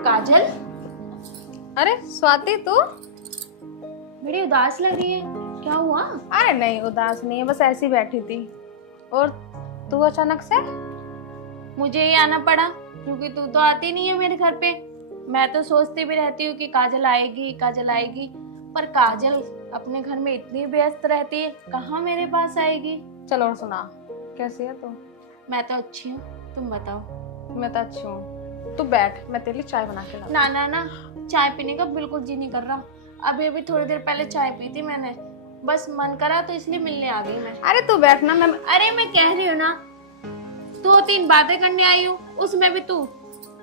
काजल, अरे स्वाति तू? बड़ी उदास लग रही है, क्या हुआ? अरे नहीं, उदास नहीं है, बस ऐसी बैठी थी। और तू अचानक से? मुझे ही आना पड़ा क्योंकि तू तो आती नहीं है मेरे घर पे। मैं तो सोचती भी रहती हूँ कि काजल आएगी काजल आएगी, पर काजल अपने घर में इतनी व्यस्त रहती है, कहाँ मेरे पास आएगी। चलो और सुना, कैसी है तू? मैं तो अच्छी हूँ, तुम बताओ। मैं तो अच्छी हूँ। तू बैठ, मैं तेरे लिए चाय बना के लाऊं। ना ना ना, चाय पीने का बिल्कुल जी नहीं कर रहा। अभी अभी थोड़ी देर पहले चाय पी थी मैंने, बस मन करा तो इसलिए मिलने आ गई मैं। अरे तू बैठ ना, मैं अरे मैं कह रही हूँ ना, 2-3 बातें करने आई हूँ, उसमें भी तू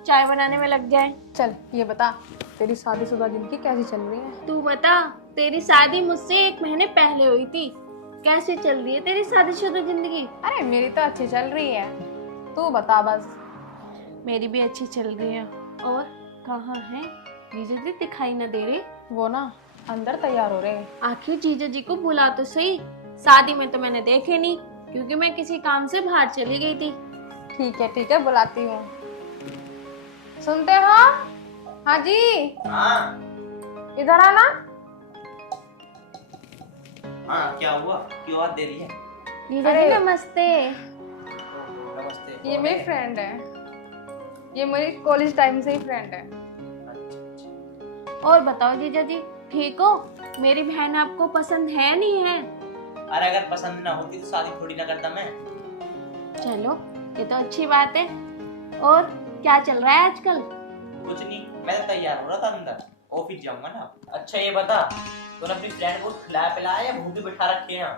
चाय बनाने में लग जाए। चल ये बता, तेरी शादीशुदा जिंदगी कैसी चल रही है? तू बता, तेरी शादी मुझसे 1 महीने पहले हुई थी, कैसे चल रही है तेरी शादीशुदा जिंदगी? अरे मेरी तो अच्छी चल रही है, तू बता बस। मेरी भी अच्छी चल रही है। और कहाँ है जीजा जी, दिखाई ना दे रही? वो ना अंदर तैयार हो रहे हैं। आखिर जीजा जी को बुला तो सही, शादी में तो मैंने देखे नहीं क्योंकि मैं किसी काम से बाहर चली गई थी। ठीक है, बुलाती हूँ। सुनते हो? हाँ जी। हाँ इधर आना। हाँ, क्या हुआ? क्यों बात दे रही है? जीजा जी अरे। नमस्ते। नमस्ते। ये मेरी फ्रेंड है, ये मेरी कॉलेज टाइम से ही फ्रेंड है। और बताओ जीजा जी, ठीक हो? मेरी बहन आपको पसंद है नहीं है? अरे अगर पसंद ना होती तो शादी थोड़ी ना करता मैं। चलो ये तो अच्छी बात है। और क्या चल रहा है आजकल? कुछ नहीं, मैं तो तैयार हो रहा था, अंदर ऑफिस जाऊंगा ना। अच्छा ये बता, तूने अपनी फ्रेंड को खिलाया पिलाया या भूखे बिठा रखे हैं?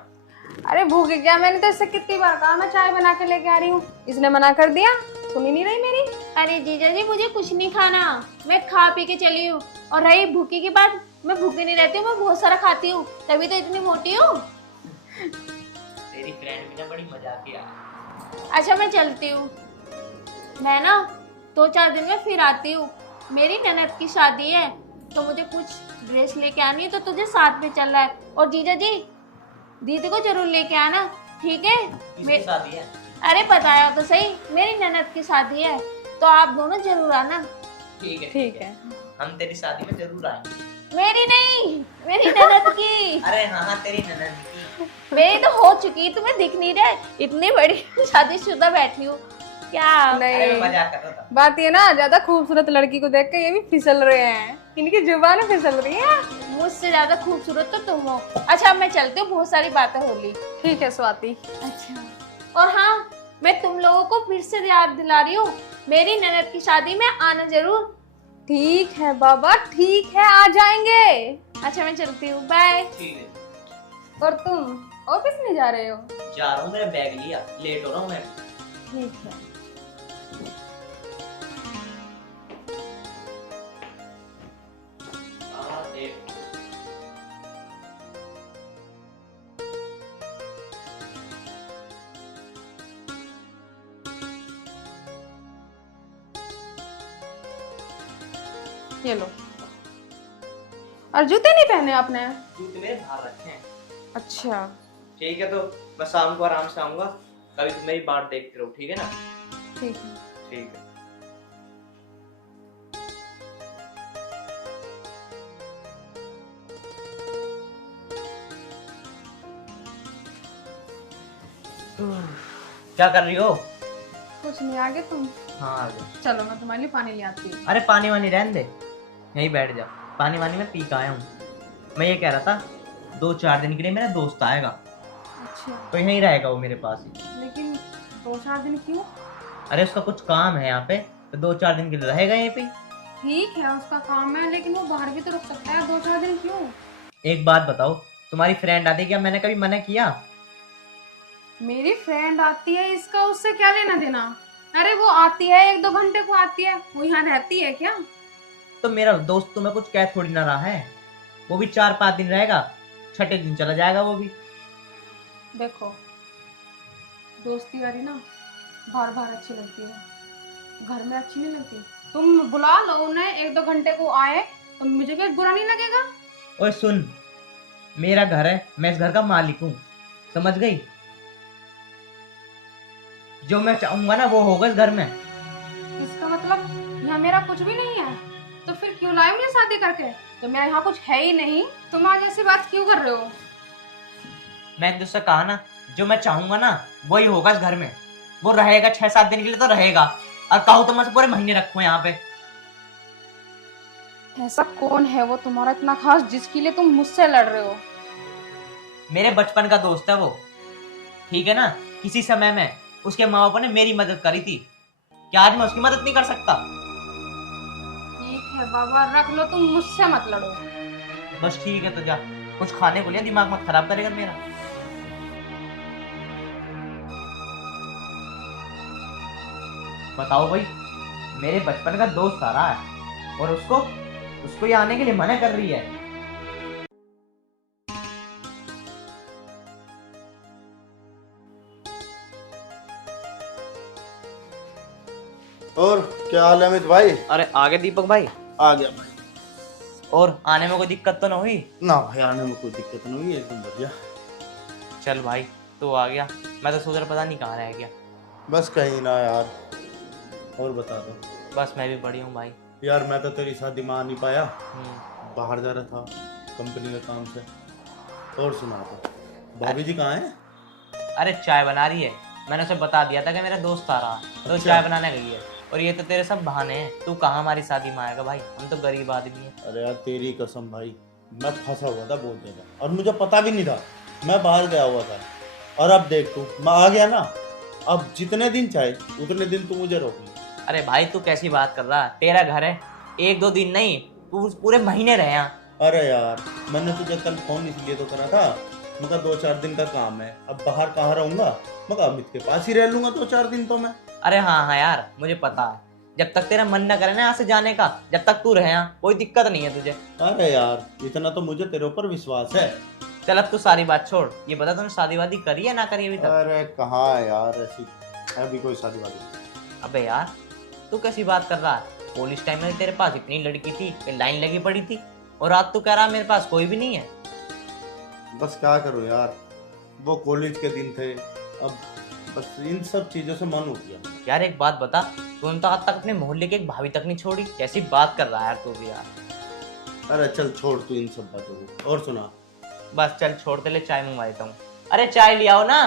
अरे भूख क्या, मैंने तो इससे कितनी बार कहा मैं चाय बना के लेके आ रही हूँ, इसने मना कर दिया, सुन ही नहीं रही मेरी। अरे जीजा जी मुझे कुछ नहीं खाना, मैं खा पी के चली हूँ। और रही भूखी की बात, मैं भूखी नहीं रहती हूँ, मैं बहुत सारा खाती हूँ, तभी तो इतनी मोटी हूँ। तेरी फ्रेंड भी ना बड़ी मजाकिया है। अच्छा मैं चलती हूँ, मैं ना 2-4 दिन में फिर आती हूँ। मेरी ननद की शादी है तो मुझे कुछ ड्रेस लेके आनी है, तो तुझे साथ में चलना है। और जीजा जी दीदी को जरूर लेके आना, ठीक है? किसकी शादी है? अरे बताया तो सही, मेरी ननद की शादी है, तो आप दोनों जरूर आना। ठीक है, हम तेरी शादी में जरूर आएंगे। मेरी नहीं, मेरी ननद की। अरे हाँ हाँ, तेरी ननद की। मेरी तो हो चुकी, तुम्हें दिख नहीं रहा है, इतनी बड़ी शादीशुदा बैठी हूँ क्या? अरे मैं नहीं, मजाक कर रहा था। बात ये ना, ज्यादा खूबसूरत लड़की को देख के ये भी फिसल रहे हैं, इनकी जुबान फिसल रही है। मुझसे ज्यादा खूबसूरत तो तुम हो। अच्छा मैं चलती हूँ, बहुत सारी बातें हो ली। ठीक है स्वाति। अच्छा, और हाँ, मैं तुम लोगों को फिर से याद दिला रही हूँ, मेरी ननद की शादी में आना जरूर। ठीक है बाबा, ठीक है, आ जाएंगे। अच्छा मैं चलती हूँ, बाय। ठीक है, और तुम ऑफिस नहीं जा रहे हो? जा रहा हूँ, मेरा बैग लिया, लेट हो रहा हूँ मैं। ठीक है। हाँ, लेट। ये लो। और जूते नहीं पहने आपने? जूते मेरे बाहर रखे हैं। अच्छा ठीक है, तो मैं शाम को आराम से आऊंगा, कभी तुम मेरी बात देखते रहो, ठीक है ना? ठीक है। ठीक है। क्या कर रही हो? कुछ नहीं, आगे तुम। हाँ आ जा। चलो मैं तुम्हारे लिए पानी ले आती हूँ। अरे पानी वानी रहने दे, यहीं बैठ जा। पानी वानी में पी के आया हूँ। मैं ये कह रहा था, 2-4 दिन के लिए मेरा दोस्त आएगा, अच्छा, तो यहीं रहेगा वो मेरे पास ही। लेकिन 2-4 दिन क्यों? अरे उसका कुछ काम है यहाँ पे, तो 2-4 दिन के लिए रहेगा यहीं पे। ठीक है, उसका काम है, लेकिन वो बाहर भी तो रुक सकता है, 2-4 दिन क्यों? एक बात बताओ, तुम्हारी फ्रेंड आती, क्या मैंने कभी मना किया? मेरी फ्रेंड आती है, इसका उससे क्या लेना देना? अरे वो आती है 1-2 घंटे को आती है, वो यहाँ रहती है क्या? तो मेरा दोस्त तुम्हें कुछ कह थोड़ी ना रहा है, वो भी 4-5 दिन रहेगा, छठे दिन चला जाएगा वो भी। देखो, दोस्ती यारी ना बार बार अच्छी लगती है, घर में अच्छी नहीं लगती। तुम बुला लो उन्हें, 1-2 घंटे को आए, तो मुझे भी बुरा नहीं लगेगा। ओए सुन, मेरा घर है, मैं इस घर का मालिक हूँ, समझ गई? जो मैं चाहूंगा ना वो होगा इस घर में। इसका मतलब यहाँ मेरा कुछ भी नहीं है? तो फिर क्यों लाए मुझे शादी करके? तो मेरे यहाँ कुछ है ही नहीं, तुम आज ऐसी बात क्यों कर रहे हो? मैं तुझसे कहा ना, जो मैं चाहूंगा ना वही होगा इस घर में। वो रहेगा 6-7 दिन के लिए तो रहेगा, और कहूँ तो मैं उसे पूरे महीने रखूं यहाँ पे। ऐसा कौन है वो तुम्हारा इतना खास जिसके लिए तुम मुझसे लड़ रहे हो? मेरे बचपन का दोस्त है वो, ठीक है ना। किसी समय में उसके माँ बाप ने मेरी मदद करी थी, क्या आज मैं उसकी मदद नहीं कर सकता? ठीक है बाबा, रख लो, तुम मुझसे मत लड़ो। बस ठीक है, तो जा कुछ खाने को लिया, दिमाग मत खराब करेगा मेरा। बताओ भाई, मेरे बचपन का दोस्त आ रहा है और उसको ये आने के लिए मना कर रही है। और क्या हाल है अमित भाई? अरे आगे दीपक भाई। आ गया भाई। और आने में कोई दिक्कत तो ना हुई? ना भाई, आने में कोई दिक्कत नहीं हुई, एकदम बढ़िया। चल भाई, तो आ गया। मैं तो सोच रहा पता नहीं कहाँ रह गया। बस कहीं ना यार। और बता दो। बस मैं भी बढ़िया हूँ भाई। यार मैं तो तेरी शादी में आ नहीं पाया, हम्म। बाहर जा रहा था कंपनी के काम से। और सुना तो, भाभी जी कहाँ हैं? अरे चाय बना रही है, मैंने उसे बता दिया था कि मेरा दोस्त आ रहा है, तो अच्छा। चाय बनाने गई है। और ये तो तेरे सब बहाने हैं, तू कहाँ हमारी शादी में आएगा भाई, हम तो गरीब आदमी हैं। अरे यार तेरी कसम भाई, मैं फंसा हुआ था बहुत ज्यादा, और मुझे पता भी नहीं था, मैं बाहर गया हुआ था। और अब देख तू, मैं आ गया ना, अब जितने दिन चाहे उतने दिन तू मुझे रोक ले। अरे भाई तू कैसी बात कर रहा है, तेरा घर है, 1-2 दिन नहीं, तू पूरे महीने रहे यहाँ। अरे यार मैंने तुझे कल फोन इसलिए तो करा था, मैं कहा 2-4 दिन का काम है, अब बाहर कहाँ रहूंगा, मैं कहा अमित के पास ही रह लूंगा 2-4 दिन तो मैं। अरे हाँ हाँ यार, मुझे पता है, जब तक तेरा मन न करे ना यहाँ से जाने का, जब तक तू रहे यहाँ कोई दिक्कत नहीं है तुझे। अरे यार इतना तो मुझे तेरे ऊपर विश्वास है। चल अब तू सारी बात छोड़, ये बता तूने शादी वादी करी है ना करी अभी तक? अरे कहाँ है यार, ऐसी अभी कोई शादी वादी। अबे यार तू कैसी बात कर रहा है, कॉलेज टाइम में तेरे पास इतनी लड़की थी कि लाइन लगी पड़ी थी, और आज तू कह रहा है मेरे पास कोई भी नहीं है। बस क्या करूँ यार, वो कॉलेज के दिन थे, अब बस इन सब चीजों से मन उठ गया। यार एक बात बता, तूने तो आज तक अपने मोहल्ले की एक भाभी तक नहीं छोड़ी, कैसी बात कर रहा है यार तू भी यार। अरे चल छोड़ तू इन सब बातों को, और सुना। बस चल छोड़ते ले, चाय मंगवा देता हूँ। अरे चाय ले आओ ना।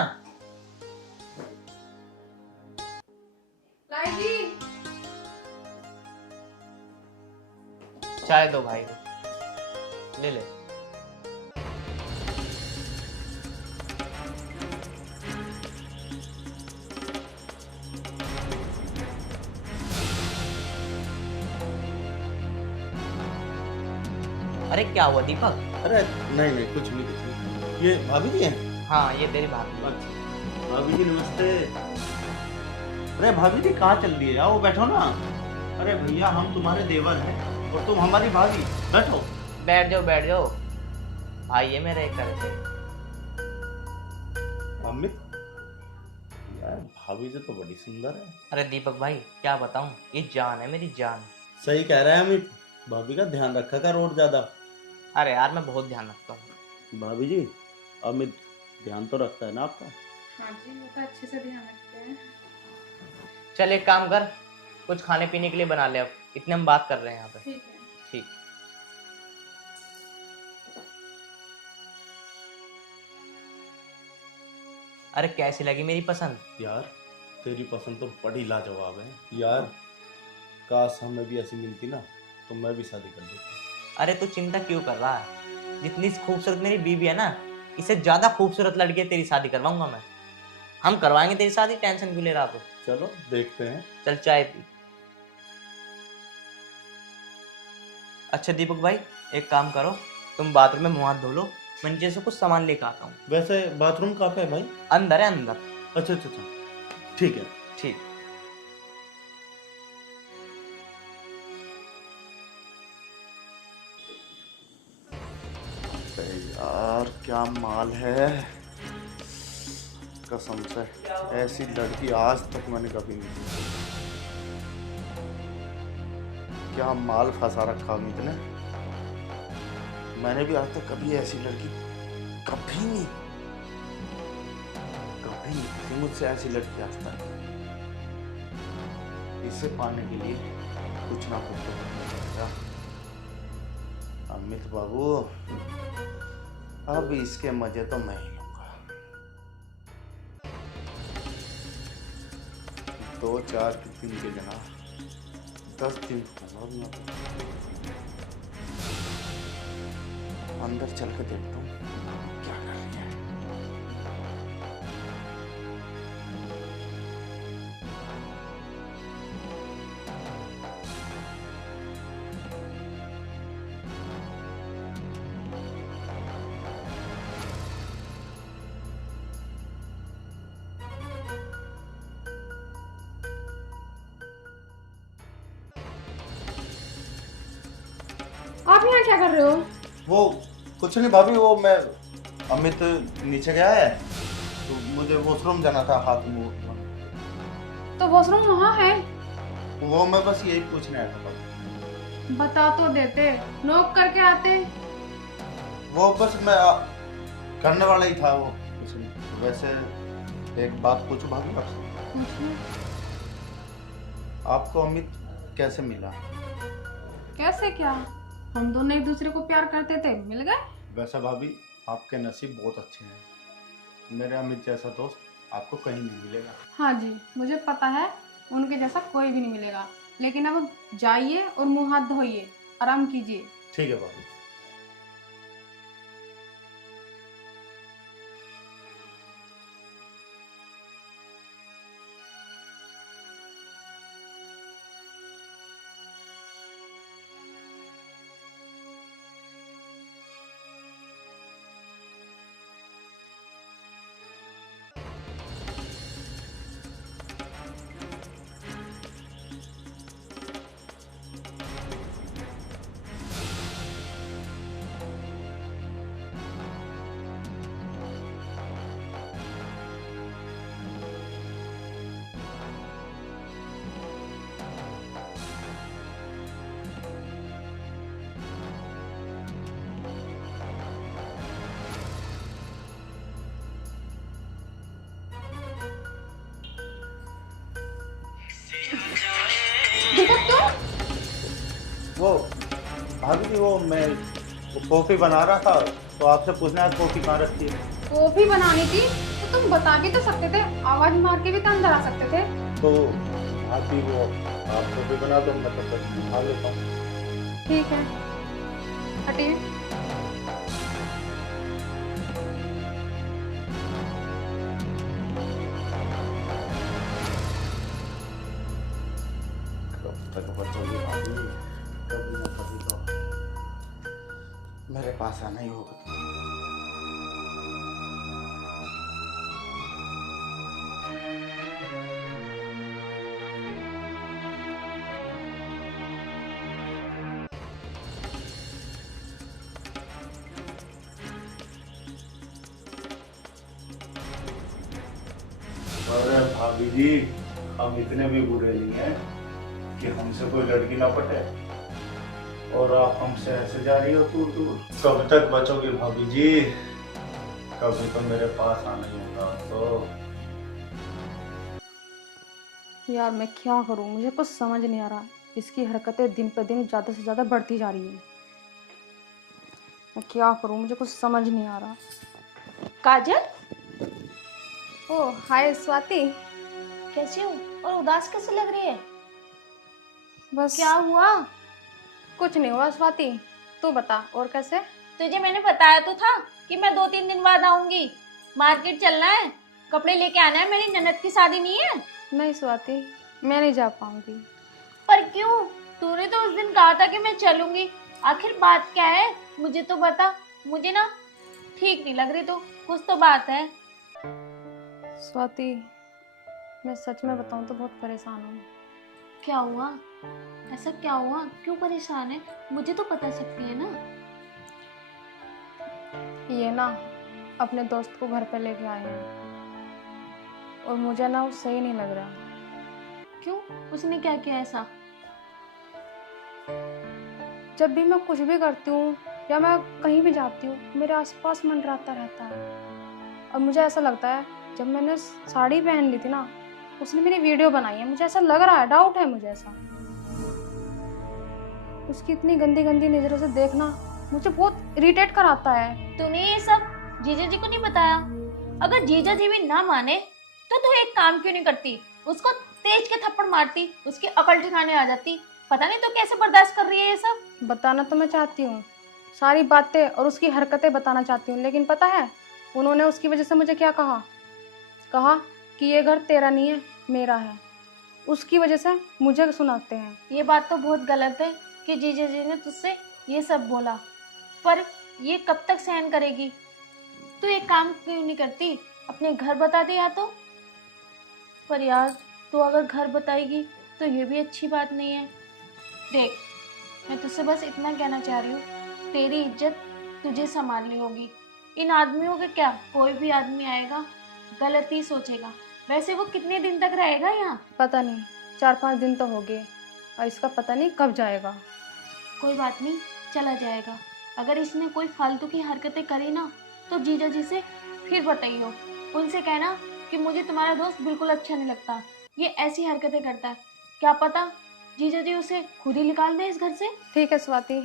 लाई जी। चाय दो भाई को, ले ले। अरे क्या हुआ दीपक? अरे नहीं नहीं, कुछ नहीं कुछ नहीं। ये भाभी जी हैं? हाँ ये तेरी भाभी। अच्छा भाभी जी नमस्ते। अरे भाभी जी कहाँ चल रही है, आओ बैठो ना। अरे भैया हम तुम्हारे देवर हैं और तुम हमारी भाभी, बैठो। बैठ जाओ बैठ जाओ, भाई ये मेरे एक तरह से। अमित, यार भाभी जी तो बड़ी सुंदर है। अरे दीपक भाई क्या बताऊं, ये जान है मेरी जान। सही कह रहा है अमित, भाभी का ध्यान रखा कर और ज्यादा। अरे यार मैं बहुत ध्यान रखता हूँ। भाभी जी, अमित ध्यान तो रखता है ना आपका? हाँ जी, वो तो अच्छे से ध्यान रखते हैं। चल एक काम कर, कुछ खाने पीने के लिए बना ले, अब इतने हम बात कर रहे हैं यहाँ पे। ठीक है। ठीक। अरे कैसी लगी मेरी पसंद? यार तेरी पसंद तो बड़ी लाजवाब है यार, काश हमें भी ऐसी मिलती ना तो मैं भी शादी कर देता। अरे तू चिंता क्यों कर रहा है, जितनी खूबसूरत मेरी बीवी है ना, इससे ज्यादा खूबसूरत लड़की है, तेरी शादी करवाऊंगा मैं। हम करवाएंगे तेरी शादी, टेंशन क्यों ले रहा तू? चलो देखते हैं। चल चाय पी। अच्छा दीपक भाई एक काम करो, तुम बाथरूम में मुंह हाथ धो लो, मैं नीचे से कुछ सामान लेकर आता हूँ। वैसे बाथरूम कहाँ पे है भाई? अंदर है अंदर। अच्छा अच्छा अच्छा, ठीक है। ठीक। अरे यार क्या माल है, कसम से ऐसी लड़की आज तक मैंने कभी नहीं देखी। क्या माल फंसा रखा अमित ने, मैंने भी आज तक कभी ऐसी लड़की कभी नहीं थी मुझसे ऐसी लड़की आज तक। इसे पाने के लिए कुछ ना कुछ तो गया। अमित बाबू, अब इसके मजे तो मैं ही लूंगा। 2-4 दिन के जना 10 दिन रहूंगा मैं। अंदर चल के देखता हूँ क्या कर रही है। आप यहाँ क्या कर रहे हो? वो कुछ नहीं भाभी, वो मैं अमित नीचे गया है तो मुझे वॉशरूम जाना था, हाथ मुंह। तो वॉशरूम वहाँ है। वो मैं बस यही पूछने आया था भाभी। बता तो देते, नॉक करके आते। वो बस मैं करने वाला ही था, वो कुछ नहीं। वैसे एक बात पूछूं भाभी आपसे, आपको अमित कैसे मिला? कैसे क्या? हम दोनों एक दूसरे को प्यार करते थे, मिल गए। वैसे भाभी आपके नसीब बहुत अच्छे हैं, मेरे अमित जैसा दोस्त आपको कहीं नहीं मिलेगा। हाँ जी, मुझे पता है उनके जैसा कोई भी नहीं मिलेगा। लेकिन अब जाइए और मुंह हाथ धोइए, आराम कीजिए। ठीक है भाभी। दीपक तुम? वो भाभी जी, वो मैं कॉफी बना रहा था तो आपसे पूछना है कॉफी कहाँ रखी है। कॉफी बनानी थी तो तुम बता भी तो सकते थे, आवाज मार के भी तो अंदर आ सकते थे। तो भाभी वो आप कॉफी बना दो, मैं तब तक खा लेता हूँ। ठीक है, हटिए। कब तक बचोगी भाभी, कभी ना कभी तो मेरे पास आना ही होगा। अरे भाभी जी, हम इतने भी बुरे नहीं हैं कि हमसे कोई लड़की ना पटे, और आप हमसे ऐसे जा रही हो दूर दूर। कब तक बचोगे भाभी जी, कभी तो मेरे पास आना ही होगा। तो यार मैं क्या करूं, मुझे कुछ समझ नहीं आ रहा। इसकी हरकतें दिन पर दिन ज्यादा से ज्यादा बढ़ती जा रही है। मैं क्या करूं, मुझे कुछ समझ नहीं आ रहा। काजल, ओ हाय स्वाति। कैसी हो और उदास कैसे लग रही है? बस क्या हुआ? कुछ नहीं हुआ स्वाति, तू बता और कैसे? तुझे मैंने बताया तो था कि मैं 2-3 दिन बाद आऊंगी। मार्केट चलना है, कपड़े लेके आना है, मेरी ननद की शादी नहीं है। नहीं स्वाति, मैं नहीं जा पाऊंगी। पर क्यों? तूने तो उस दिन कहा था कि मैं चलूंगी। आखिर बात क्या है, मुझे तो बता। मुझे ना ठीक नहीं लग रही, तो कुछ तो बात है। स्वाति, मैं सच में बताऊं तो बहुत परेशान हूँ। क्या हुआ? ऐसा क्या हुआ? क्यों परेशान है? मुझे तो बता सकती है ना। ये ना अपने दोस्त को घर पे लेके आए हैं और मुझे ना वो सही नहीं लग रहा। क्यों? उसने क्या किया ऐसा? जब भी मैं कुछ भी करती हूँ या मैं कहीं भी जाती हूँ, मेरे आसपास मंडराता रहता है। और मुझे ऐसा लगता है जब मैंने साड़ी पहन ली थी ना, उसने मेरी वीडियो बनाई है। मुझे ऐसा लग रहा है, डाउट है मुझे ऐसा। उसकी इतनी गंदी गंदी नज़रों से देखना मुझे बहुत इरिटेट कराता है। तूने ये सब जीजा जी को नहीं बताया? अगर जीजा जी भी ना माने तो तू एक काम क्यों नहीं करती, उसको तेज के थप्पड़ मारती, उसकी अकल ठिकाने आ जाती। पता नहीं तो कैसे बर्दाश्त कर रही है ये सब। बताना तो मैं चाहती हूँ, सारी बातें और उसकी हरकतें बताना चाहती हूँ, लेकिन पता है उन्होंने उसकी वजह से मुझे क्या कहा? कहा कि ये घर तेरा नहीं है, मेरा है। उसकी वजह से मुझे सुनाते हैं। ये बात तो बहुत गलत है कि जीजा जी ने तुझसे ये सब बोला, पर ये कब तक सहन करेगी? तू एक काम क्यों नहीं करती, अपने घर बता दे या तो। पर यार तू अगर घर बताएगी तो ये भी अच्छी बात नहीं है। देख, मैं तुझसे बस इतना कहना चाह रही हूँ, तेरी इज्जत तुझे संभालनी होगी। इन आदमियों के क्या, कोई भी आदमी आएगा गलत ही सोचेगा। वैसे वो कितने दिन तक रहेगा यहाँ? पता नहीं, 4-5 दिन तो हो गए और इसका पता नहीं कब जाएगा। कोई बात नहीं, चला जाएगा। अगर इसने कोई फालतू की हरकतें करी ना तो जीजा जी से फिर बताइयो। उनसे कहना कि मुझे तुम्हारा दोस्त बिल्कुल अच्छा नहीं लगता, ये ऐसी हरकतें करता है। क्या पता जीजा जी उसे खुद ही निकाल दे इस घर से। ठीक है स्वाति,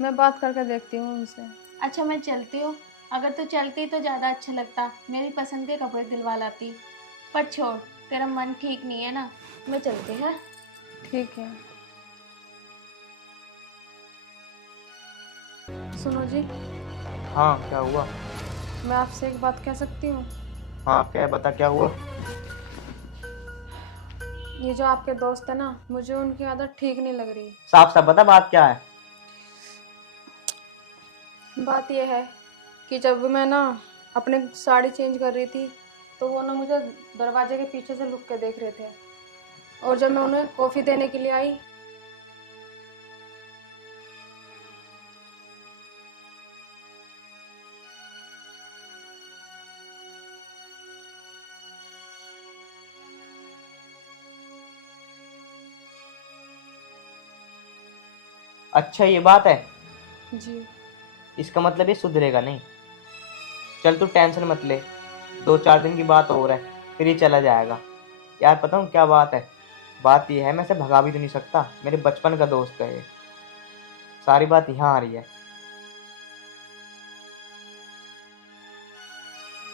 मैं बात करके देखती हूँ उनसे। अच्छा मैं चलती हूँ, अगर तू चलती तो ज़्यादा अच्छा लगता, मेरी पसंद के कपड़े दिलवा लाती। पर छोड़, तेरा मन ठीक नहीं है ना, मैं चलती है। ठीक है। सुनो जी, हाँ क्या हुआ? मैं आपसे एक बात कह सकती हूँ? हाँ क्या है, बता क्या हुआ? ये जो आपके दोस्त है ना, मुझे उनकी आदत ठीक नहीं लग रही। साफ साफ बता बात क्या है। बात यह है कि जब मैं ना अपने साड़ी चेंज कर रही थी तो वो ना मुझे दरवाजे के पीछे से लुक के देख रहे थे, और जब मैं उन्हें कॉफ़ी देने के लिए आई अच्छा ये बात है, जी। इसका मतलब ये सुधरेगा नहीं। चल तू टेंशन मत ले, 2-4 दिन की बात और है, फिर ये चला जाएगा। यार पता हूँ क्या बात है, बात ये है मैं इसे भगा भी तो नहीं सकता, मेरे बचपन का दोस्त है ये। सारी बात यहाँ आ रही है।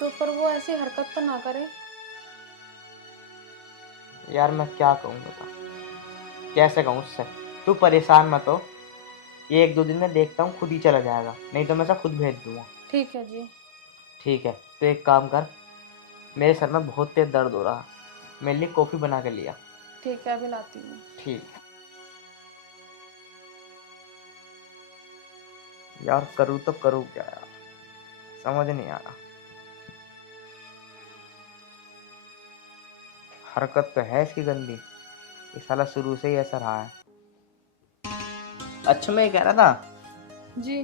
तो पर वो ऐसी हरकत तो ना करे। यार मैं क्या कहूँ बता, कैसे कहूँ उससे? तू परेशान मत हो, ये 1-2 दिन में देखता हूँ खुद ही चला जाएगा, नहीं तो मैं इसे खुद भेज दूंगा। ठीक है जी। ठीक है, तो एक काम कर, मेरे सर में बहुत तेज दर्द हो रहा, मेरे लिए कॉफ़ी बना के लिया। ठीक है, अभी लाती हूँ। ठीक। यार करूँ तो करूँ क्या यार, समझ नहीं आ रहा। हरकत तो है इसकी गंदी, ये साला शुरू से ही ऐसा रहा है। अच्छा मैं ये कह रहा था, जी।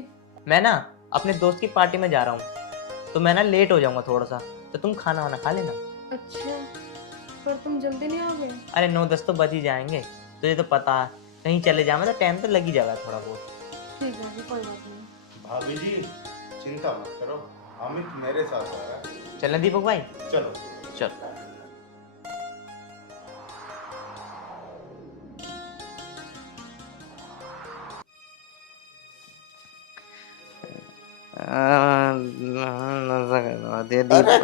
मैं ना अपने दोस्त की पार्टी में जा रहा हूँ, तो मैं ना लेट हो जाऊंगा थोड़ा सा, तो तुम खाना वाना खा लेना। अच्छा, पर तुम जल्दी नहीं आओगे? अरे 9-10 तो बच ही जाएंगे, तुझे तो पता है, कहीं चले जाए तो टाइम तो लग ही जाएगा थोड़ा बहुत। ठीक है जी, कोई बात नहीं। भाभी जी चिंता मत करो, अमित मेरे साथ आ रहा है। चलना दीपक भाई, चलो। चल। अरे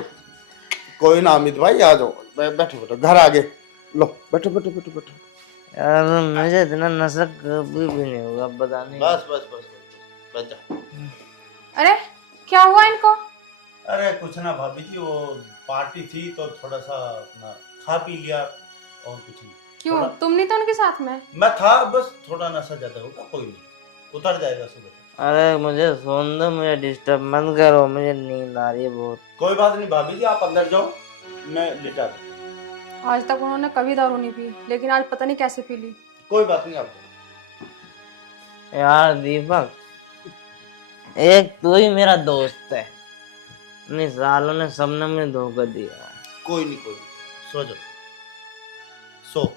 कोई ना अमित भाई, आ जाओ, बैठो बैठो, घर आगे लो, बैठो बैठो बैठो बैठो। यार मुझे इतना नशा कभी भी नहीं होगा, पता नहीं। बस बस बस बस बैठ जाओ। अरे क्या हुआ इनको? अरे कुछ ना भाभी जी, वो पार्टी थी तो थोड़ा सा अपना खा पी लिया, और कुछ नहीं। क्यों, थोड़ा- तुम नहीं थे उनके साथ में? मैं था, बस थोड़ा नशा ज्यादा होगा, कोई नहीं, उतर जाएगा सुबह। अरे मुझे सोन दो, मुझे डिस्टर्ब मत करो, मुझे नींद आ रही है बहुत। कोई बात नहीं भाभी जी, आप अंदर जाओ, मैं लिटा दूँ। आज तक उन्होंने कभी दारू नहीं पी, लेकिन आज पता नहीं कैसे पी ली। कोई बात नहीं, आप जाओ। यार दीपक, एक तू ही मेरा दोस्त है, इन सालों ने सबने मुझे धोखा दिया है। कोई नहीं कोई नहीं, सो जाओ, सो।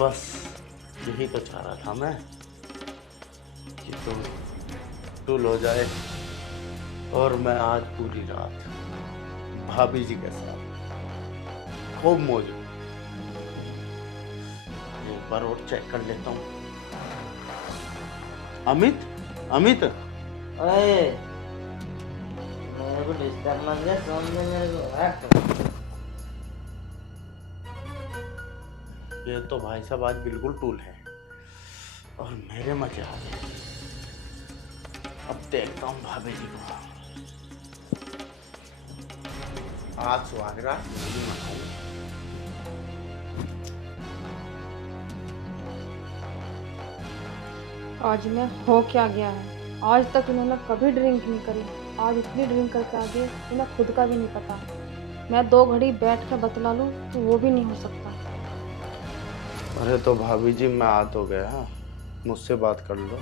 बस यही तो चाह रहा था मैं, कि तुम टूल हो जाए और मैं आज पूरी रात भाभी जी के साथ खूब मौज बार और चेक कर लेता हूँ। अमित, अमित, ओए मेरे को डिस्टर्ब मत कर, समझ मेरे को हट। ये तो भाई साहब आज बिल्कुल टूल है और मेरे मजे आ गए। अब देखता हूँ भाभी जी को। आज सुहागरात नहीं मनाऊंगा। आज में हो क्या गया है? आज तक इन्होंने कभी ड्रिंक नहीं करी, आज इतनी ड्रिंक करके आ गए इन्हें खुद का भी नहीं पता। मैं 2 घड़ी बैठ कर बतला लूँ तो वो भी नहीं हो सकता। अरे तो भाभी जी मैं आ तो गया, मुझसे बात कर लो।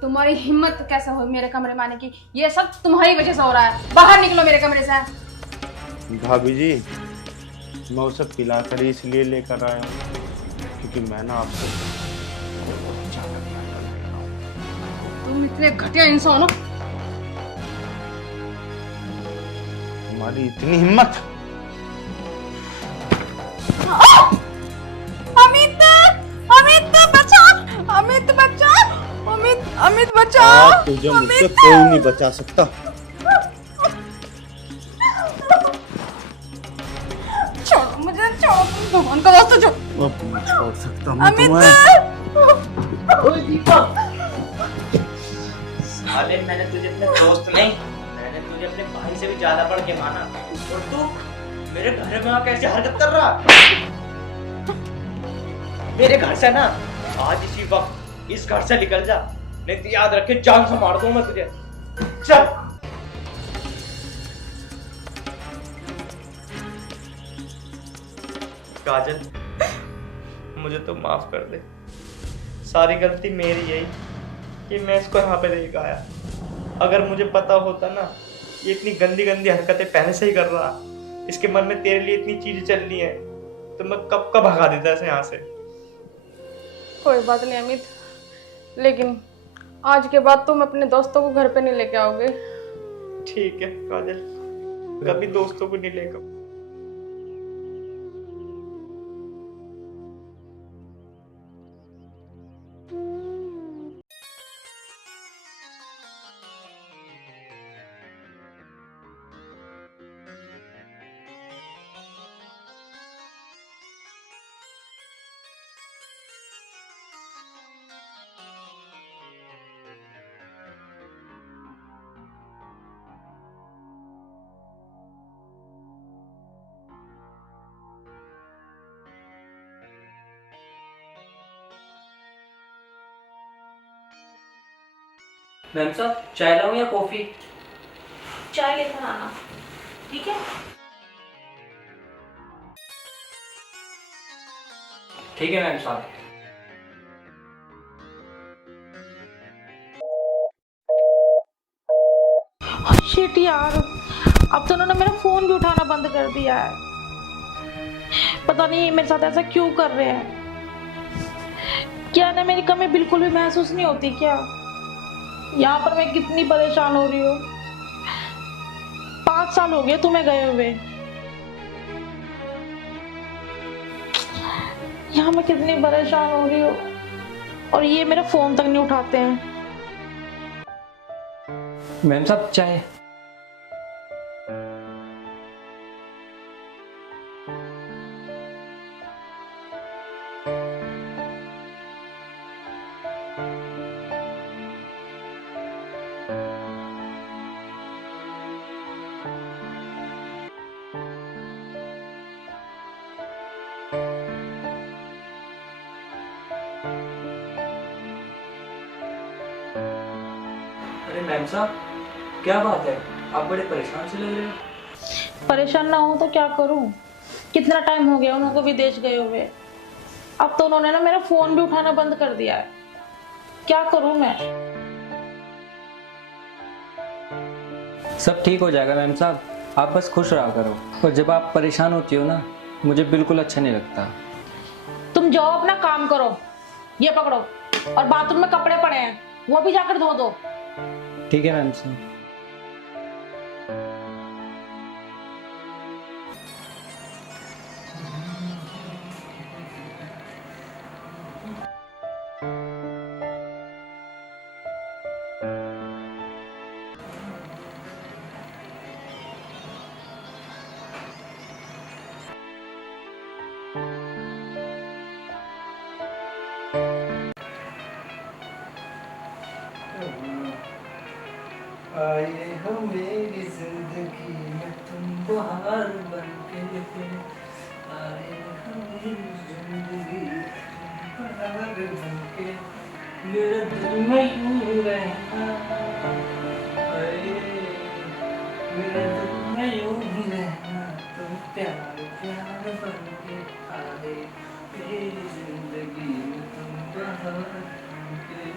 तुम्हारी हिम्मत कैसे हुई मेरे कमरे में आने की? ये सब तुम्हारी वजह से हो रहा है। बाहर निकलो मेरे कमरे से। भाभी जी मैं उसे पिला कर ही इसलिए लेकर आया हूँ क्योंकि मैं ना आपसे बहुत ज्यादा प्यार करने लगा हूँ। तुम इतने घटिया इंसान हो। तुम्हारी इतनी हिम्मत। अमित, अमित बचा, अमित बचा, अमित बचा। आज तुझे मुझसे कोई नहीं बचा सकता। छोड़ो मुझे, छोड़ो, तुम भगवान का वास्ता छोड़ो। अब मैं छोड़ सकता हूँ अमित, तुम्हें। ओए दीपक, साले मैंने तुझे अपने दोस्त नहीं, मैंने तुझे अपने भाई से भी ज्यादा बढ़ के माना और तू मेरे घर में आके ऐसी हरकत कर रहा। मेरे घर से ना आज इसी वक्त इस घर से निकल जा, नहीं तो याद रखे जान से मार दूं मैं तुझे। चल। काजल मुझे तो माफ कर दे, सारी गलती मेरी यही कि मैं इसको यहाँ पे लेकर आया। अगर मुझे पता होता ना ये इतनी गंदी गंदी हरकतें पहले से ही कर रहा, इसके मन में तेरे लिए इतनी चीजें चल रही हैं, तो मैं कब का भगा देता इसे यहाँ से। कोई बात नहीं अमित, लेकिन आज के बाद तुम अपने दोस्तों को घर पे नहीं लेके आओगे। ठीक है काजल, कभी दोस्तों को नहीं लेकर। मैम साहब चाय लाऊं या कॉफी? चाय लेकर आना, ठीक है? ठीक है मैम साहब। शिट यार, अब तो उन्होंने मेरा फोन भी उठाना बंद कर दिया है। पता नहीं ये मेरे साथ ऐसा क्यों कर रहे हैं। क्या ना मेरी कमी बिल्कुल भी महसूस नहीं होती क्या? यहाँ पर मैं कितनी परेशान हो रही हूँ। 5 साल हो गए तुम्हें गए हुए। यहाँ मैं कितनी परेशान हो रही हूँ और ये मेरा फोन तक नहीं उठाते हैं। मैम साहब चाय। अरे मैम साहब क्या बात है, आप बड़े परेशान से लग रहे हो। परेशान ना हो तो क्या करूं? कितना टाइम हो गया उनको विदेश गए हुए। अब तो उन्होंने ना मेरा फोन भी उठाना बंद कर दिया है। क्या करूं मैं? सब ठीक हो जाएगा मैम साहब, आप बस खुश रहा करो। और जब आप परेशान होती हो ना, मुझे बिल्कुल अच्छा नहीं लगता। तुम जाओ अपना काम करो, ये पकड़ो, और बाथरूम में कपड़े पड़े हैं वो भी जाकर धो दो। ठीक है मैम साहब। आए हो मेरी जिंदगी में तुम बहार बन के, आए हो मेरी जिंदगी में तुम बहार बन के, मेरे दिल में यूं रहना, आए मेरे दिल में यूं रहना, तुम प्यार प्यार बन के आए मेरी जिंदगी में तुम बहार बन के।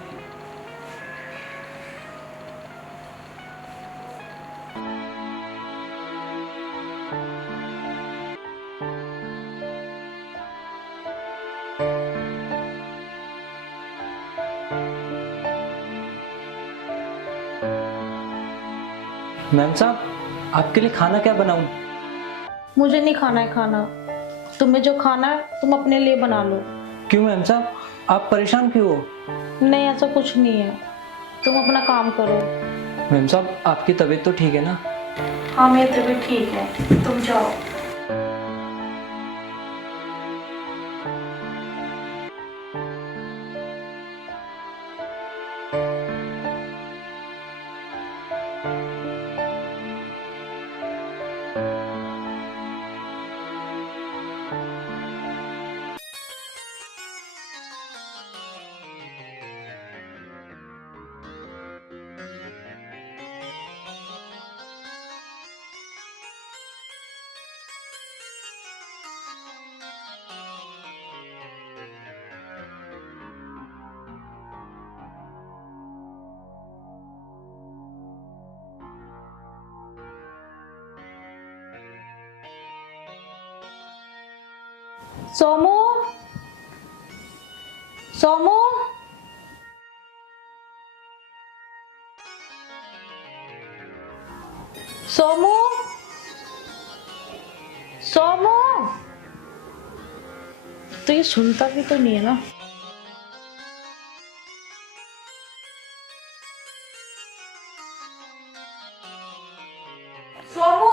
मैम साहब, आपके लिए खाना क्या बनाऊं? मुझे नहीं खाना है खाना, तुम्हें जो खाना है तुम अपने लिए बना लो। क्यों मैम साहब, आप परेशान क्यों हो? नहीं, ऐसा कुछ नहीं है, तुम अपना काम करो। मैम साहब, आपकी तबीयत तो ठीक है ना? हाँ, मेरी तबीयत ठीक है, तुम जाओ। सोमू, सोमू, सोमू, सोमू। तो ये सुनता भी तो नहीं है ना। सोमू,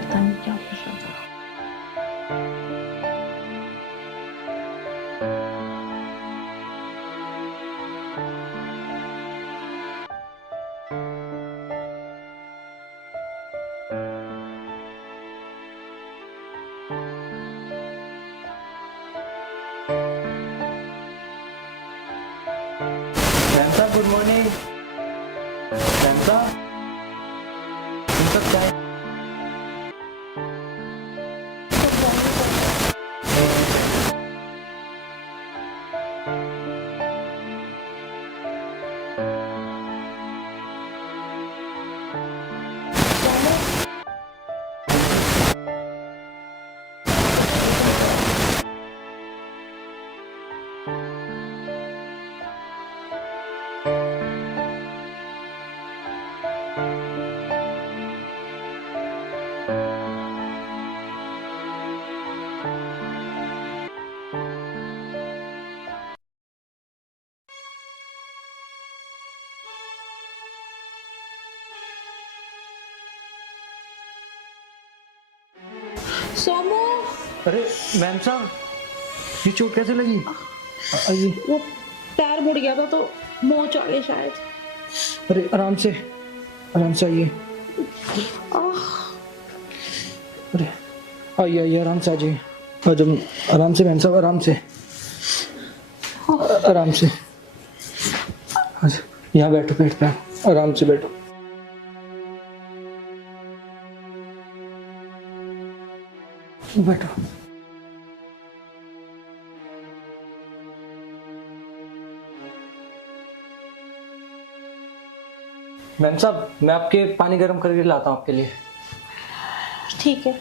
पता नहीं क्या कर रहा था। मैम साहब, गुड मॉर्निंग। मैम साहब, तुम सब क्या? सोमू, अरे मैम साहब, ये चोट कैसे लगी? आइए। वो पैर मुड़ गया था तो मोच आ गई शायद। अरे आराम से आइए। अरे आइए, आराम से आ जाइए। आराम से मैम साहब, आराम से। यहाँ बैठो, पेट पे आराम से बैठो। बैठो। मैम साहब, मैं आपके पानी गर्म करके लाता हूँ आपके लिए। ठीक है।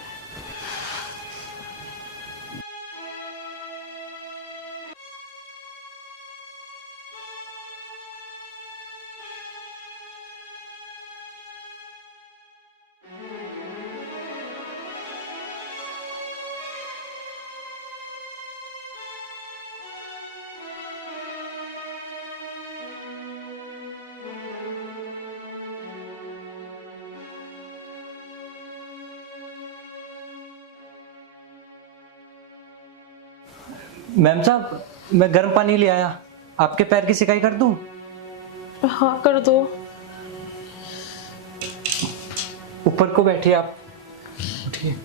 मैम साहब, मैं गर्म पानी ले आया, आपके पैर की सिकाई कर दूं? हाँ कर दो। ऊपर को बैठिए आप, उठिए।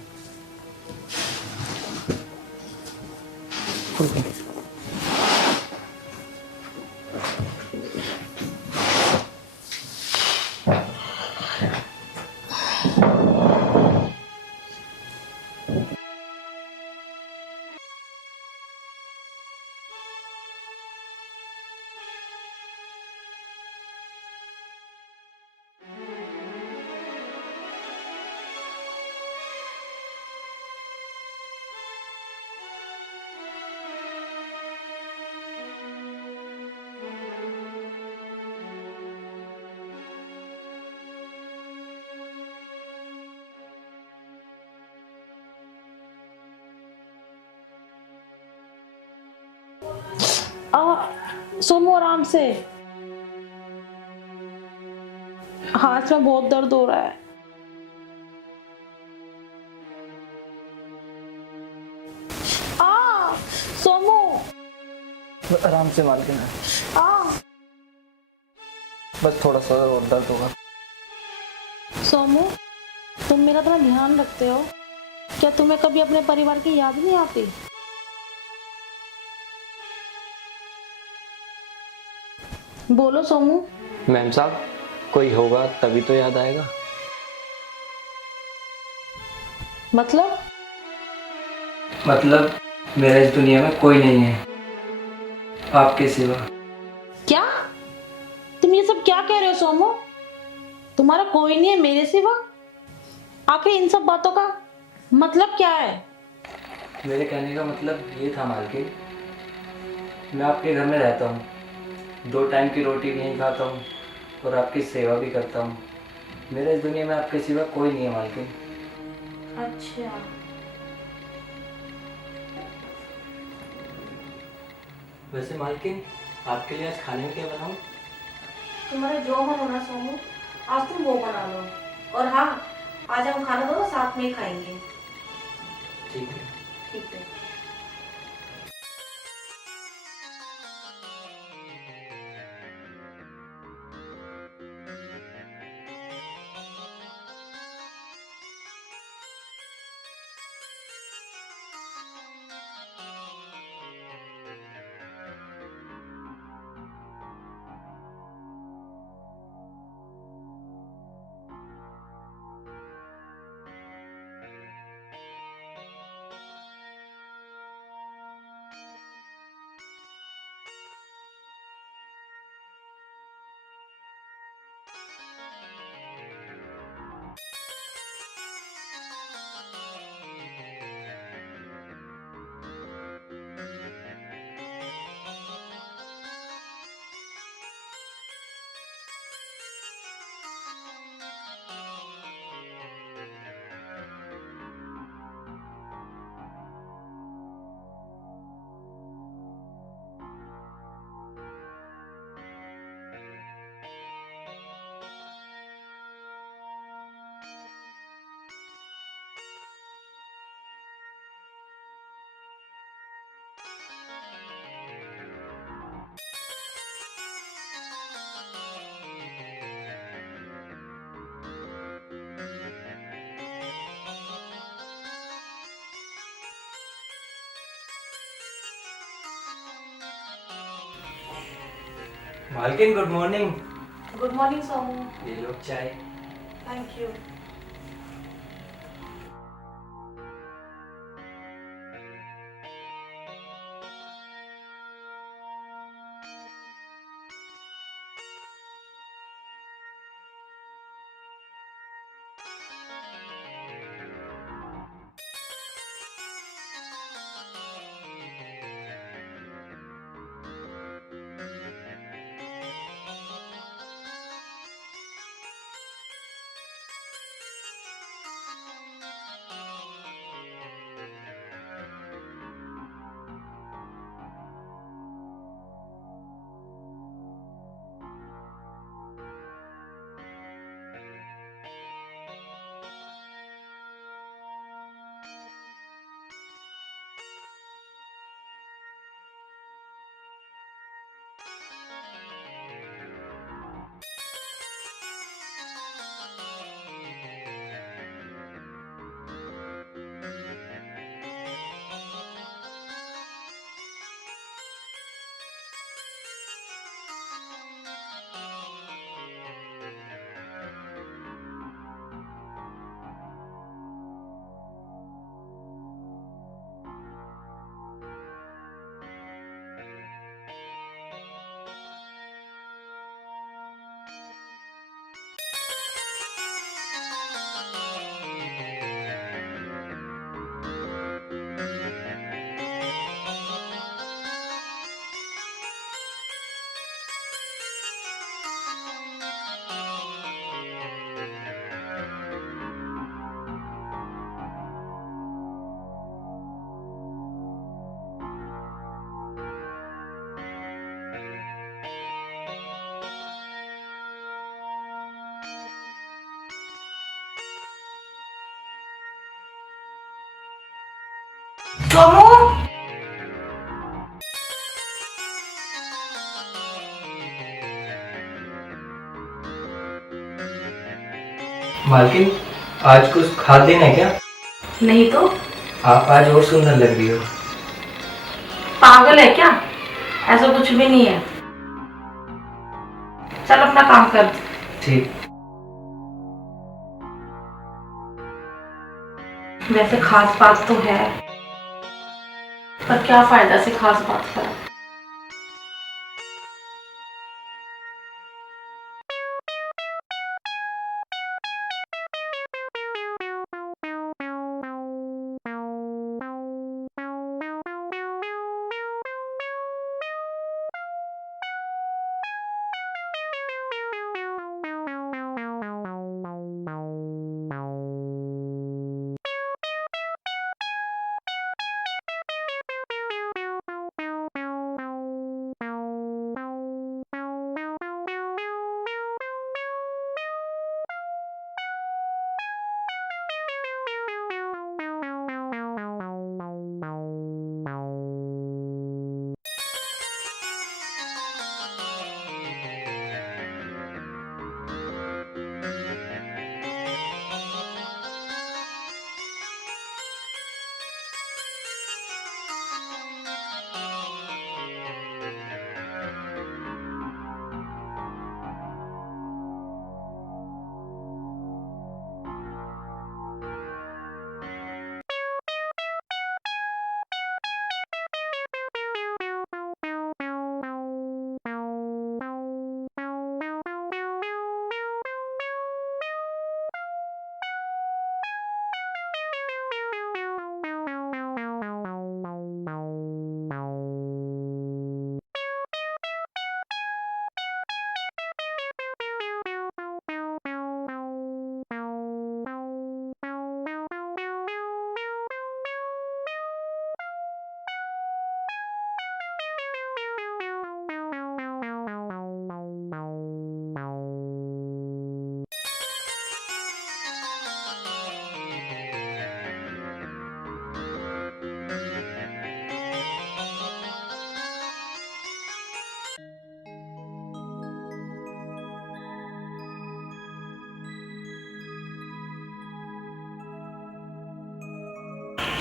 सोमो आराम से। हाथ में बहुत दर्द हो रहा है। सोमो आराम से मालकिन, बस थोड़ा सा और दर्द होगा। सोमो, तुम मेरा इतना ध्यान रखते हो, क्या तुम्हें कभी अपने परिवार की याद नहीं आती? बोलो सोमू। मैम साहब, कोई होगा तभी तो याद आएगा। मतलब मेरे इस दुनिया में कोई नहीं है आपके सिवा। क्या तुम ये सब क्या कह रहे हो सोमू? तुम्हारा कोई नहीं है मेरे सिवा? आखिर इन सब बातों का मतलब क्या है? मेरे कहने का मतलब ये था मालकिन, मैं आपके घर में रहता हूँ, 2 टाइम की रोटी नहीं खाता हूँ और आपकी सेवा भी करता हूँ। मेरे इस दुनिया में आपके सिवा कोई नहीं है मालकिन। अच्छा, वैसे मालकिन, आपके लिए आज खाने में क्या बनाऊँ? तुम्हारा जो मन होना सोमू, आज तुम वो बना लो। और हाँ, आज हम खाना दोनों साथ में ही खाएंगे। ठीक है। ठीक है। मालकिन, good morning. Good morning Somu. ये लो चाय। Thank you. सोमू, मालकिन, आज कुछ खास दिन है क्या? नहीं तो आप आज और सुंदर लग रही हो। पागल है क्या? ऐसा कुछ भी नहीं है। चल अपना काम कर। ठीक। वैसे खास बात तो है, पर क्या फायदा से खास बात का।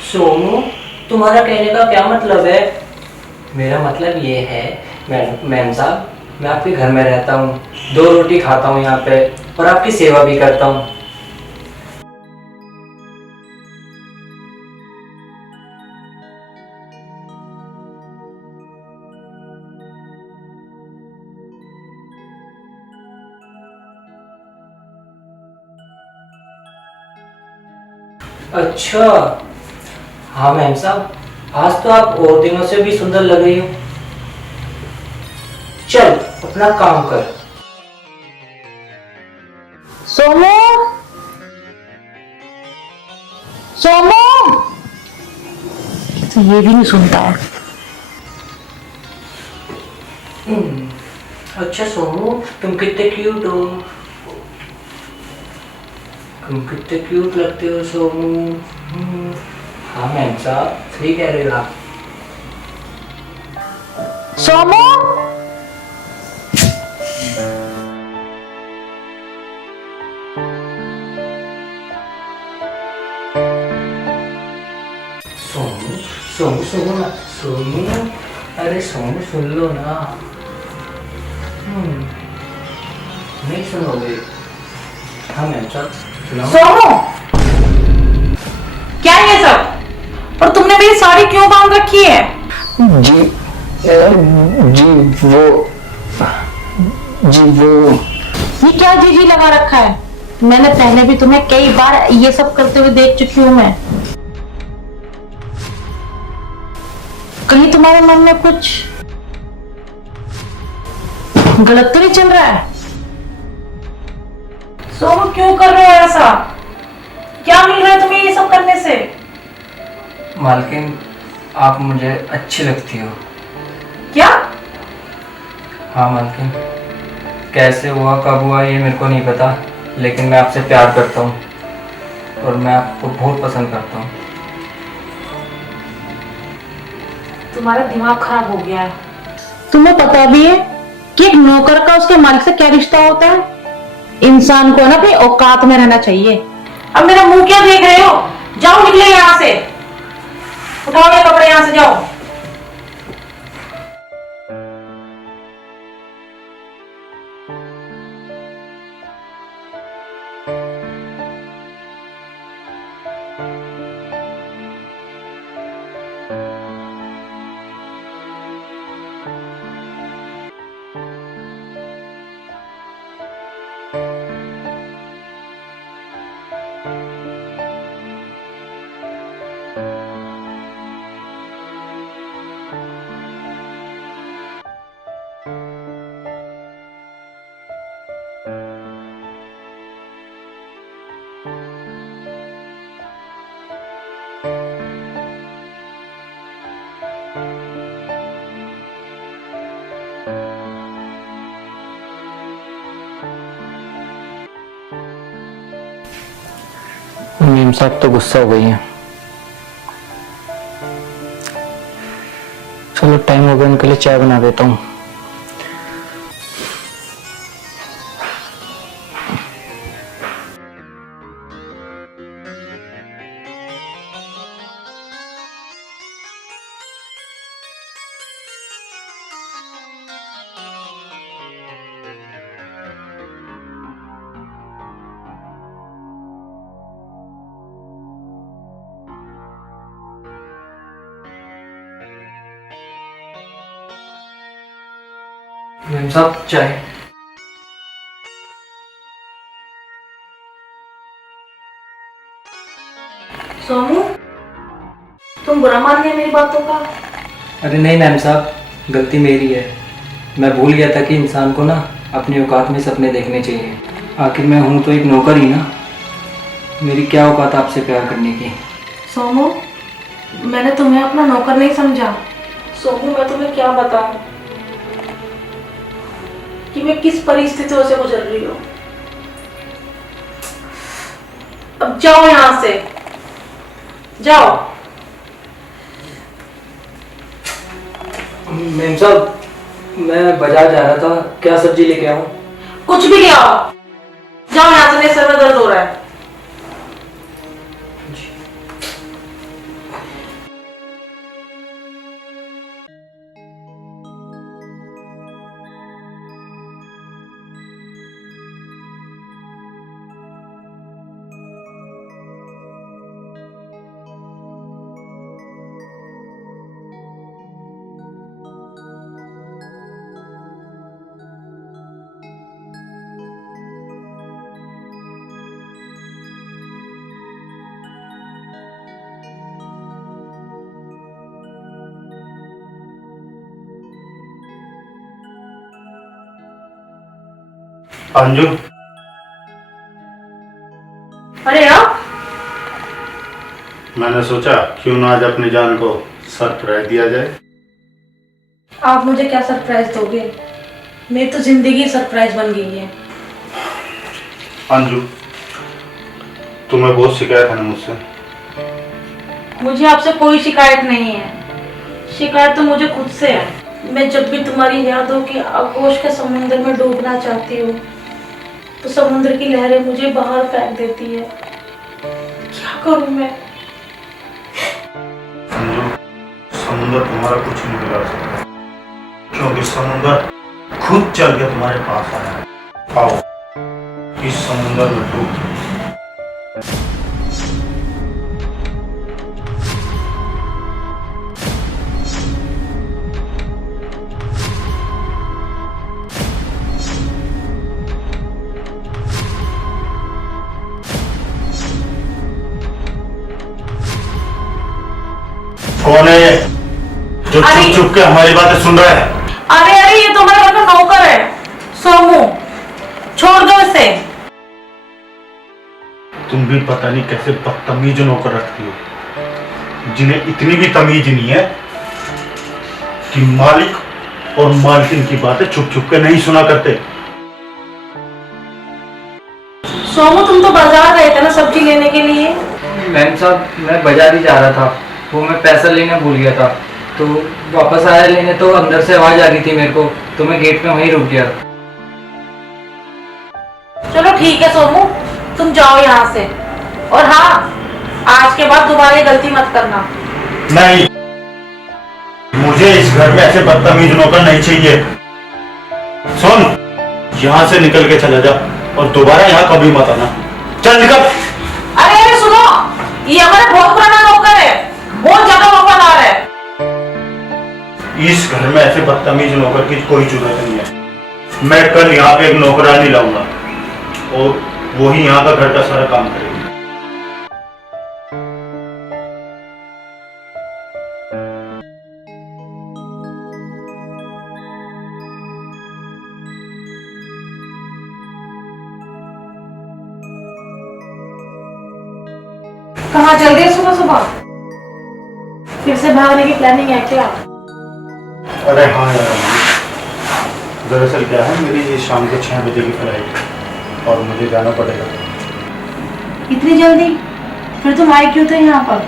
सोनू, तुम्हारा कहने का क्या मतलब है? मेरा मतलब ये है मैम साहब, मैं आपके घर में रहता हूँ, 2 रोटी खाता हूँ यहाँ पे और आपकी सेवा भी करता हूँ। अच्छा, हाँ मैम साहब, आज तो आप और दिनों से भी सुंदर लग रही हो। चल अपना काम कर। सोमू, सोमू, तो ये भी नहीं सुनता है। अच्छा सोनू, तुम कितने क्यूट हो। तुम कितने क्यूट लगते हो सोनू। हाँ मैम साहब, सही कह रहे हो आप। सोमू, सोनू सोनू सुनो ना, सोनू, अरे सोनू सुन लो ना। नहीं सुनोगे? हाँ मैम साहब, सुनाओ। सोमू, क्या है ये सब? और तुमने मेरी साड़ी क्यों बांध रखी है? जी वो ये क्या जीजी लगा रखा है? मैंने पहले भी तुम्हें कई बार ये सब करते हुए देख चुकी हूँ मैं। कहीं तुम्हारे मन में कुछ गलत तो नहीं चल रहा है? सोनू, क्यों कर रहे हो ऐसा? क्या मिल रहा है तुम्हें ये सब करने से? मालकिन, आप मुझे अच्छी लगती हो। क्या? हाँ मालकिन, कैसे हुआ कब हुआ ये मेरे को नहीं पता, लेकिन मैं आपसे प्यार करता हूँ और मैं आपको बहुत पसंद करता हूँ। तुम्हारा दिमाग खराब हो गया है। तुम्हें पता भी है कि एक नौकर का उसके मालिक से क्या रिश्ता होता है? इंसान को ना अपनी औकात में रहना चाहिए। अब मेरा मुंह क्या देख रहे हो? जाओ निकले यहाँ से, उठाओ ये कपड़े यहाँ से, जाओ। मीम साहब तो गुस्सा हो गई हैं। चलो टाइम हो गया, उनके लिए चाय बना देता हूँ। मीम साहब चाय। सोमू, तुम बुरा मान गए मेरी बातों का? अरे नहीं मैम साहब, गलती मेरी है। मैं भूल गया था कि इंसान को ना अपनी औकात में सपने देखने चाहिए। आखिर मैं हूँ तो एक नौकर ही ना। मेरी क्या औकात आपसे प्यार करने की। सोमू, मैंने तुम्हें अपना नौकर नहीं समझा। सोमू, मैं तुम्हें क्या बताऊं कि मैं किस परिस्थितियों से गुजर रही हूँ। अब जाओ यहाँ से, जाओ। मैम साहब, मैं बाजार जा रहा था, क्या सब्जी लेके आऊँ? कुछ भी ले आओ, जाओ यहाँ से, मेरे सर में दर्द हो रहा है। अंजू, अरे आप, मैंने सोचा क्यों ना आज अपनी जान को सरप्राइज दिया जाए। आप मुझे क्या सरप्राइज दोगे? मेरी तो जिंदगी सरप्राइज बन गई है। अंजू, तुम्हें बहुत शिकायत है ना मुझसे? मुझे आपसे कोई शिकायत नहीं है। शिकायत तो मुझे खुद से है। मैं जब भी तुम्हारी यादों के आगोश के समुद्र में डूबना चाहती हूँ तो समुद्र की लहरें मुझे बाहर फेंक देती है। क्या करूँ मैं? अंजू, समुद्र तुम्हारा कुछ नहीं बिगाड़ सकता, क्योंकि समुद्र खुद चल के तुम्हारे पास आया है। आओ इस समुद्र में डूब। कौन है ये जो चुप चुप के हमारी बातें सुन रहा है? अरे अरे, ये तो हमारे घर का नौकर है, सोमू। छोड़ दो इसे। तुम भी पता नहीं कैसे बदतमीज नौकर रखती हो, जिन्हें इतनी भी तमीज नहीं है कि मालिक और मालकिन की बातें छुप छुप के नहीं सुना करते। सोमू, तुम तो बाजार गए थे ना सब्जी लेने के लिए? मैम साहब, मैं बाजार ही जा रहा था, वो मैं पैसा लेने भूल गया था। तो वापस आया लेने तो अंदर से आवाज आ रही थी मेरे को, तो मैं गेट पे वहीं रुक गया। चलो ठीक है सोमू, तुम जाओ यहाँ से। और हाँ, आज के बाद दोबारा ये गलती मत करना। नहीं, मुझे इस घर में ऐसे बदतमीज नौकर नहीं चाहिए। सुन, यहाँ से निकल के चला जा और दोबारा यहाँ कभी मत आना। चल निकल। अरे अरे सुनो, ये हमारा बहुत पुराना नौकर है, बहुत ज्यादा वफादार है। इस घर में ऐसे बदतमीज नौकर की कोई जरूरत नहीं है। मैं कल यहाँ पे एक नौकरानी लाऊंगा और वही यहाँ का घर का सारा काम करेगी। कहाँ चल दिए सुबह सुबह? फिर से भागने की प्लानिंग है क्या? अरे हाँ यार, दरअसल क्या है, मेरी ये शाम को 6 बजे की फ्लाइट है और मुझे जाना पड़ेगा। इतनी जल्दी? फिर तुम आए क्यों थे यहाँ पर?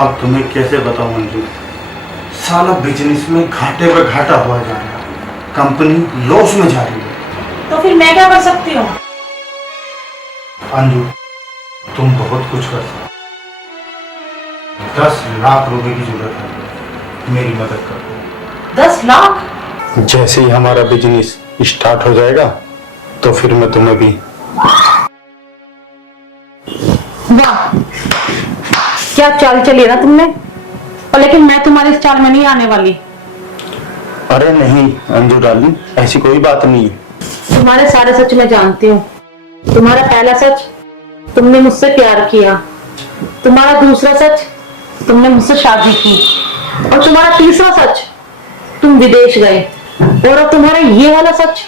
अब तुम्हें कैसे बताऊं अंजू, साला बिजनेस में घाटे पे घाटा हुआ जा रहा है, कंपनी लॉस में जा रही है। तो फिर मैं क्या कर सकती हूँ? अंजू, तुम बहुत कुछ कर सकते हो। 10 लाख रुपए की जरूरत है, मेरी मदद कर दो। 10 लाख? जैसे ही हमारा बिजनेस स्टार्ट हो जाएगा तो फिर मैं तुम्हें भी। वाह, क्या चाल चली ना तुमने। और लेकिन मैं तुम्हारे इस चाल में नहीं आने वाली। अरे नहीं अंजू डार्लिंग, ऐसी कोई बात नहीं है। तुम्हारे सारे सच मैं जानती हूँ। तुम्हारा पहला सच, तुमने मुझसे प्यार किया। तुम्हारा दूसरा सच, तुमने मुझसे शादी की। और तुम्हारा तीसरा सच, तुम विदेश गए। और अब तुम्हारा ये वाला सच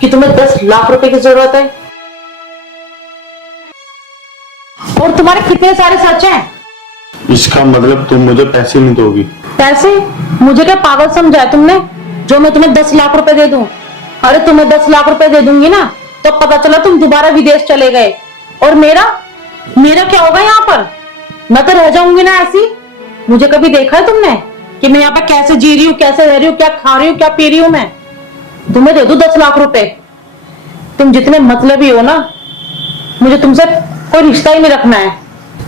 कि तुम्हें 10 लाख रुपए की जरूरत है। और तुम्हारे कितने सारे सच हैं? इसका मतलब तुम मुझे पैसे नहीं दोगी? पैसे? मुझे क्या पागल समझा है तुमने, जो मैं तुम्हें 10 लाख रुपए दे दूं? अरे तुम्हें 10 लाख रुपए दे दूंगी ना, तो पता चला तुम दोबारा विदेश चले गए। और मेरा क्या होगा यहाँ पर? मैं तो रह जाऊंगी ना ऐसी। मुझे कभी देखा है तुमने कि मैं यहाँ पे कैसे जी रही हूँ, कैसे रह रही हूँ, क्या खा रही हूँ, क्या पी रही हूँ मैं? तुम्हें दे दूं 10 लाख रुपए? तुम जितने मतलबी हो ना, मुझे तुमसे कोई रिश्ता ही नहीं रखना है।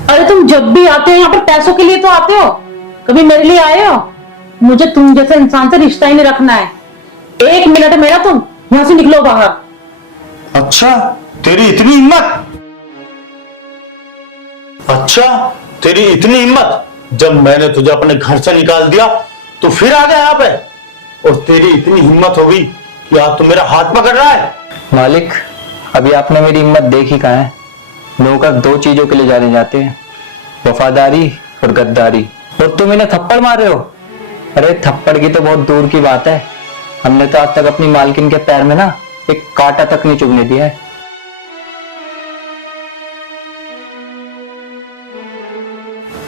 अरे तुम जब भी आते हो यहाँ पर पैसों के लिए तो आते हो, कभी मेरे लिए आए हो? मुझे तुम जैसे इंसान से रिश्ता ही नहीं रखना है। 1 मिनट मेरा, तुम यहाँ से निकलो बाहर। अच्छा, तेरी इतनी हिम्मत? अच्छा, तेरी इतनी हिम्मत? जब मैंने तुझे अपने घर से निकाल दिया तो फिर आ गया यहाँ पे, और तेरी इतनी हिम्मत होगी कि आज तू मेरा हाथ पकड़ रहा है? मालिक, अभी आपने मेरी हिम्मत देखी कहाँ है। नौकर 2 चीजों के लिए जाने जाते हैं, वफादारी और गद्दारी। और तुम इन्हें थप्पड़ मार रहे हो? अरे थप्पड़ की तो बहुत दूर की बात है, हमने तो आज तक अपनी मालकिन के पैर में ना एक कांटा तक नहीं चुभने दिया है।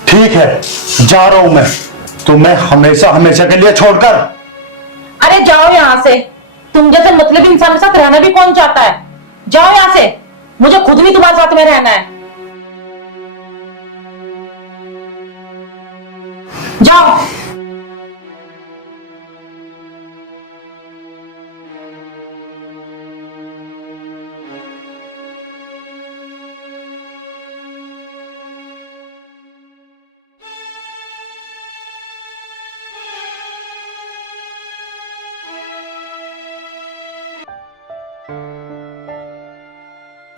ठीक है, जा रहा हूं मैं, तुम्हें हमेशा हमेशा के लिए छोड़कर। अरे जाओ यहाँ से। तुम जैसे मतलब इंसान के साथ रहना भी कौन चाहता है? जाओ यहाँ से, मुझे खुद भी तुम्हारे साथ में रहना है। जाओ।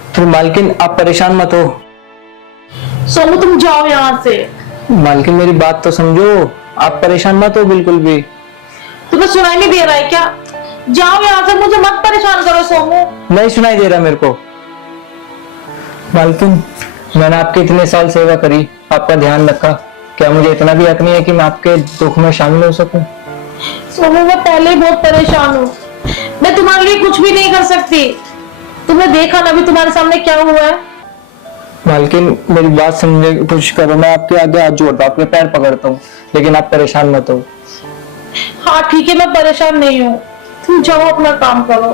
तो मालकिन आप परेशान मत हो। सोनू तुम जाओ यहाँ से। मालकिन मेरी बात तो समझो, आप परेशान मत हो बिल्कुल भी। तुम्हें सुनाई नहीं दे रहा है क्या? जाओ यहाँ से, मुझे मत परेशान करो सोनू। नहीं सुनाई दे रहा मेरे को। मालकिन, मैंने आपकी इतने साल सेवा करी, आपका ध्यान रखा, क्या मुझे इतना भी हक नहीं है कि मैं आपके दुख में शामिल हो सकूं? सोनू मैं पहले ही बहुत परेशान हूँ, मैं तुम्हारे लिए कुछ भी नहीं कर सकती। तुमने देखा ना अभी तुम्हारे सामने क्या हुआ है। मालकिन मेरी बात समझने की कोशिश करो, मैं आपके आगे हाथ जोड़ता हूँ, आपके पैर पकड़ता हूँ, लेकिन आप परेशान मत हो। हाँ ठीक है, मैं परेशान नहीं हूँ, तुम जाओ अपना काम करो।